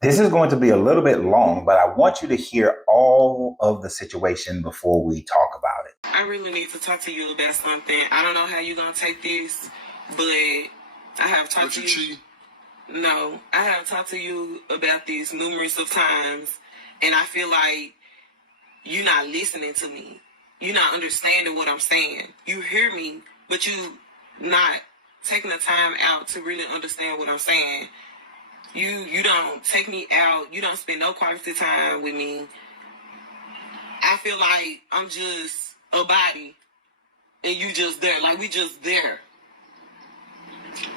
This is going to be a little bit long, but I want you to hear all of the situation before we talk about it. I really need to talk to you about something. I don't know how you're going to take this, but I have talked to you. No, I have talked to you about this numerous of times, and I feel like you're not listening to me. You're not understanding what I'm saying. You hear me, but you not taking the time out to really understand what I'm saying. You don't take me out. You don't spend no quality time with me. I feel like I'm just a body, and you just there. Like, we just there.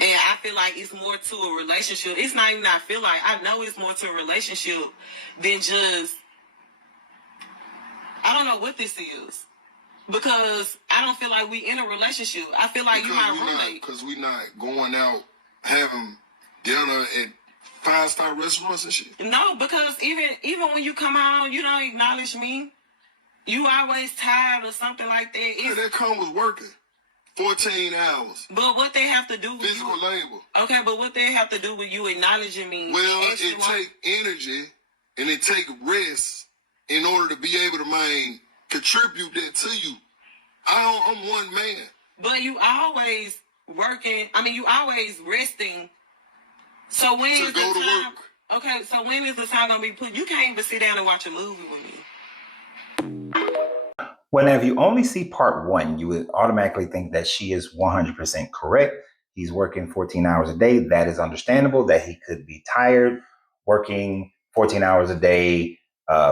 And I feel like it's more to a relationship. It's not even I feel like. I know it's more to a relationship than just, I don't know what this is. Because I don't feel like we in a relationship. I feel like you're my roommate. Because we not going out having dinner at 5-star restaurants and shit. No, because even when you come out, you don't acknowledge me. You always tired or something like that. Yeah, that come with working 14 hours. But what they have to do with physical labor. Okay, but what they have to do with you acknowledging me? Well, it take energy and it take rest in order to be able to contribute that to you. I'm one man. But you always working. I mean, you always resting. So when is the time? Okay, so when is the time gonna be put? You can't even sit down and watch a movie with me. Well, now, if you only see part one, you would automatically think that she is 100% correct. He's working 14 hours a day. That is understandable that he could be tired working 14 hours a day,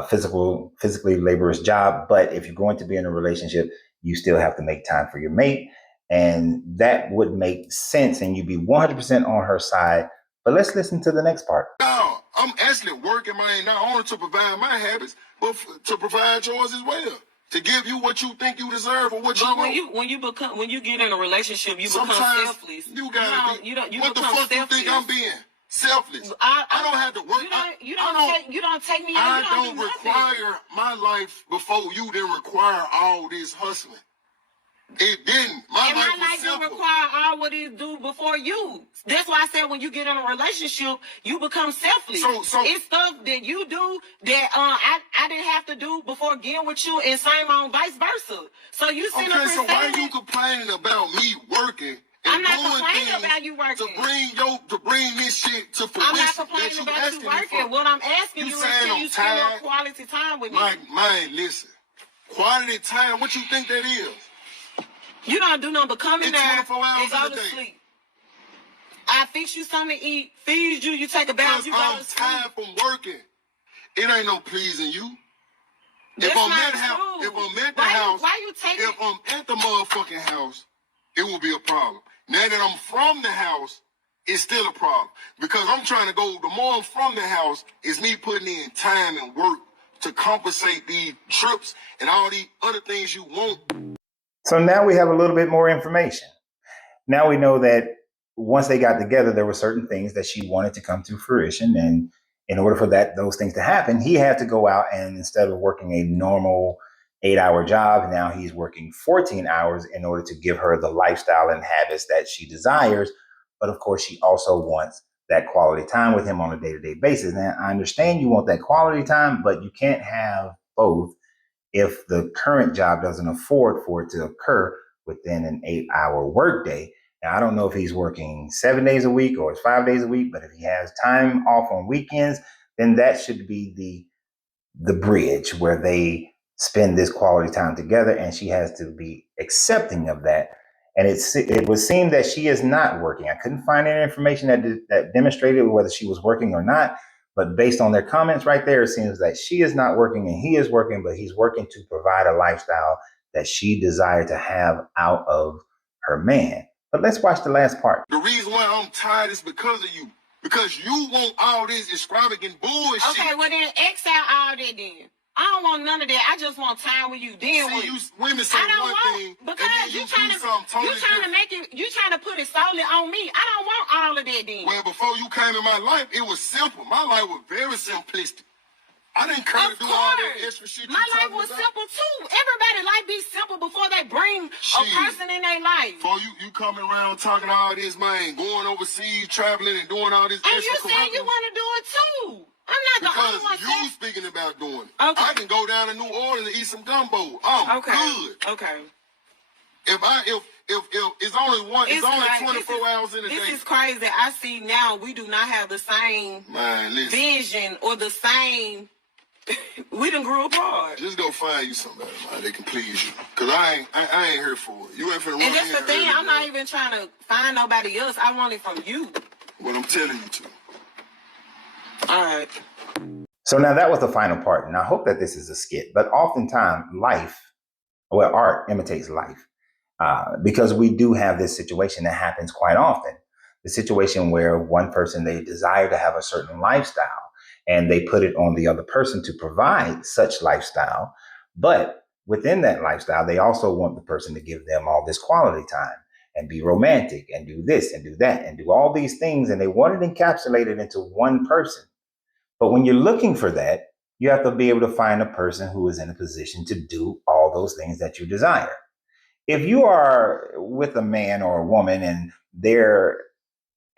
physically laborious job. But if you're going to be in a relationship, you still have to make time for your mate. And that would make sense and you'd be 100% on her side. But let's listen to the next part. No, I'm actually working, man, not only to provide my habits, but to provide yours as well. To give you what you think you deserve or what you want. When you get in a relationship, you become selfless. You gotta what the fuck selfless. You think I'm being? Selfless. I don't have to work. You don't take me out. I don't require my life before you didn't require all this hustling. It didn't. My life didn't require all what it do before you. That's why I said when you get in a relationship, you become selfish. So it's stuff that you do that I didn't have to do before getting with you, and same on vice versa. So you see okay, so why are you complaining about me working? I'm not complaining about you working. To bring this shit to fruition. I'm not complaining about you working. What I'm asking you is, can you spend more quality time with me? Man, listen. Quality time, what you think that is? You don't do nothing but come in there and go to sleep. I fix you something to eat, feed you, you take a bath, you go to sleep. I'm tired from working. It ain't no pleasing you. If I'm at the motherfucking house, it will be a problem. Now that I'm from the house, it's still a problem. Because I'm trying to go, the more I'm from the house, is me putting in time and work to compensate these trips and all these other things you want. So now we have a little bit more information. Now we know that once they got together, there were certain things that she wanted to come to fruition. And in order for those things to happen, he had to go out and instead of working a normal 8-hour job, now he's working 14 hours in order to give her the lifestyle and habits that she desires. But of course, she also wants that quality time with him on a day-to-day basis. Now, I understand you want that quality time, but you can't have both if the current job doesn't afford for it to occur within an 8-hour workday. Now, I don't know if he's working 7 days a week or it's 5 days a week, but if he has time off on weekends, then that should be the bridge where they spend this quality time together, and she has to be accepting of that. And it would seem that she is not working. I couldn't find any information that demonstrated whether she was working or not. But based on their comments right there, it seems that she is not working and he is working, but he's working to provide a lifestyle that she desired to have out of her man. But let's watch the last part. The reason why I'm tired is because of you. Because you want all this extravagant bullshit. Okay, well then X out all that then. I don't want none of that. I just want time with you. Then women say one thing, because you trying to put it solely on me. I don't want all of that then. Well, before you came in my life, it was simple. My life was very simplistic. I didn't care to do all that extra shit. My life was simple too. Everybody's life be simple before they bring a person in their life. Before you coming around talking all this, man, going overseas, traveling and doing all this. And you said you want to do it too. speaking about doing it. Okay. I can go down to New Orleans and eat some gumbo. I'm good. Okay. If it's only one, it's only 24 hours in a day. This is crazy. I see now we do not have the same vision or the same. We done grew apart. Just go find you somebody, man, that can please you. Cause I ain't here for it. You ain't finna run. And that's the thing. I'm not even trying to find nobody else. I want it from you. What I'm telling you to. All right. So now that was the final part, and I hope that this is a skit. But oftentimes, art imitates life. Because we do have this situation that happens quite often. The situation where one person, they desire to have a certain lifestyle and they put it on the other person to provide such lifestyle. But within that lifestyle, they also want the person to give them all this quality time and be romantic and do this and do that and do all these things. And they want it encapsulated into one person. But when you're looking for that, you have to be able to find a person who is in a position to do all those things that you desire. If you are with a man or a woman and their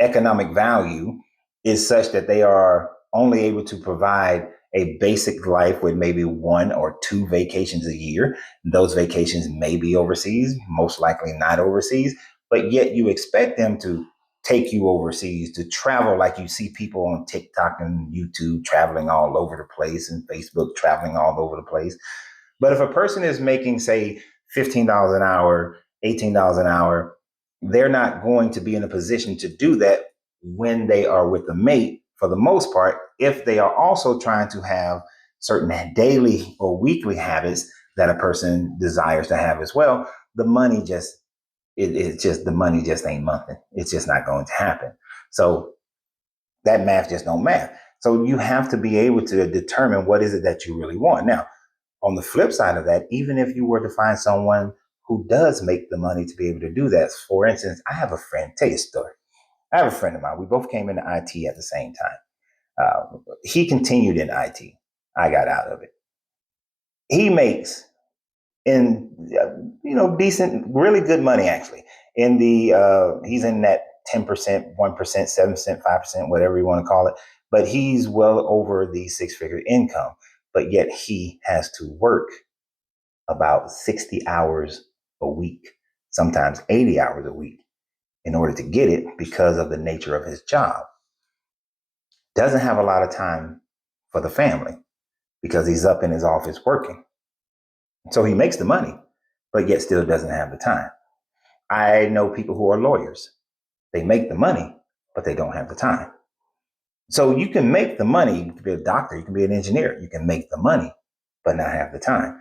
economic value is such that they are only able to provide a basic life with maybe 1 or 2 vacations a year, those vacations may be overseas, most likely not overseas, but yet you expect them to take you overseas, to travel like you see people on TikTok and YouTube traveling all over the place and Facebook traveling all over the place. But if a person is making, say, $15 an hour, $18 an hour, they're not going to be in a position to do that when they are with a mate for the most part, if they are also trying to have certain daily or weekly habits that a person desires to have as well. The money just, the money just ain't nothing. It's just not going to happen. So that math just don't math. So you have to be able to determine what is it that you really want. Now, on the flip side of that, even if you were to find someone who does make the money to be able to do that, for instance, I have a friend, tell you a story. I have a friend of mine. We both came into IT at the same time. He continued in IT. I got out of it. He makes decent, really good money actually. He's in that 10%, 1%, 7%, 5%, whatever you want to call it. But he's well over the 6-figure income. But yet he has to work about 60 hours a week, sometimes 80 hours a week in order to get it because of the nature of his job. Doesn't have a lot of time for the family because he's up in his office working. So he makes the money, but yet still doesn't have the time. I know people who are lawyers. They make the money, but they don't have the time. So you can make the money. You can be a doctor. You can be an engineer. You can make the money, but not have the time.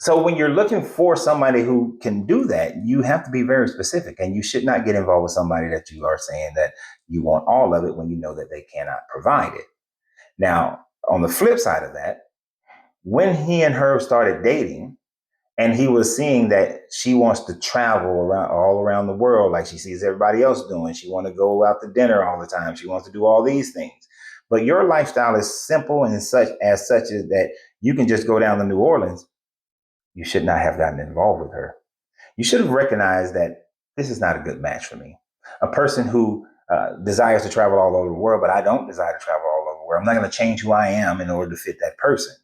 So when you're looking for somebody who can do that, you have to be very specific, and you should not get involved with somebody that you are saying that you want all of it when you know that they cannot provide it. Now, on the flip side of that, when he and her started dating and he was seeing that she wants to travel all around the world like she sees everybody else doing, she wants to go out to dinner all the time, she wants to do all these things. But your lifestyle is simple and such as that you can just go down to New Orleans. You should not have gotten involved with her. You should have recognized that this is not a good match for me. A person who desires to travel all over the world, but I don't desire to travel all over the world. I'm not going to change who I am in order to fit that person.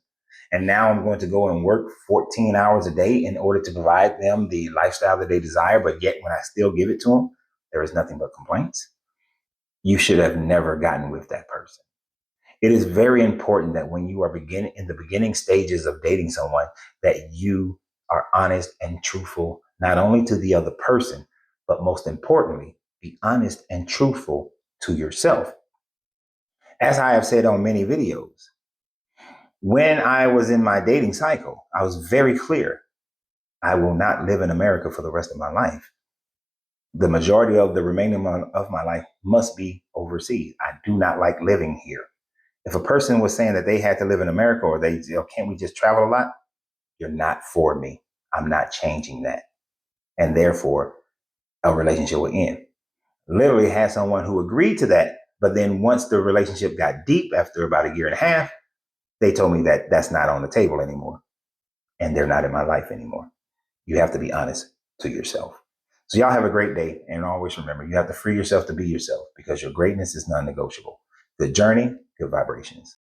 And now I'm going to go and work 14 hours a day in order to provide them the lifestyle that they desire. But yet when I still give it to them, there is nothing but complaints. You should have never gotten with that person. It is very important that when you are in the beginning stages of dating someone, that you are honest and truthful, not only to the other person, but most importantly, be honest and truthful to yourself. As I have said on many videos, when I was in my dating cycle, I was very clear. I will not live in America for the rest of my life. The majority of the remaining of my life must be overseas. I do not like living here. If a person was saying that they had to live in America or can't we just travel a lot? You're not for me. I'm not changing that. And therefore, a relationship will end. Literally had someone who agreed to that. But then once the relationship got deep after about a year and a half, they told me that that's not on the table anymore. And they're not in my life anymore. You have to be honest to yourself. So y'all have a great day. And always remember, you have to free yourself to be yourself because your greatness is non-negotiable. Good journey, good vibrations.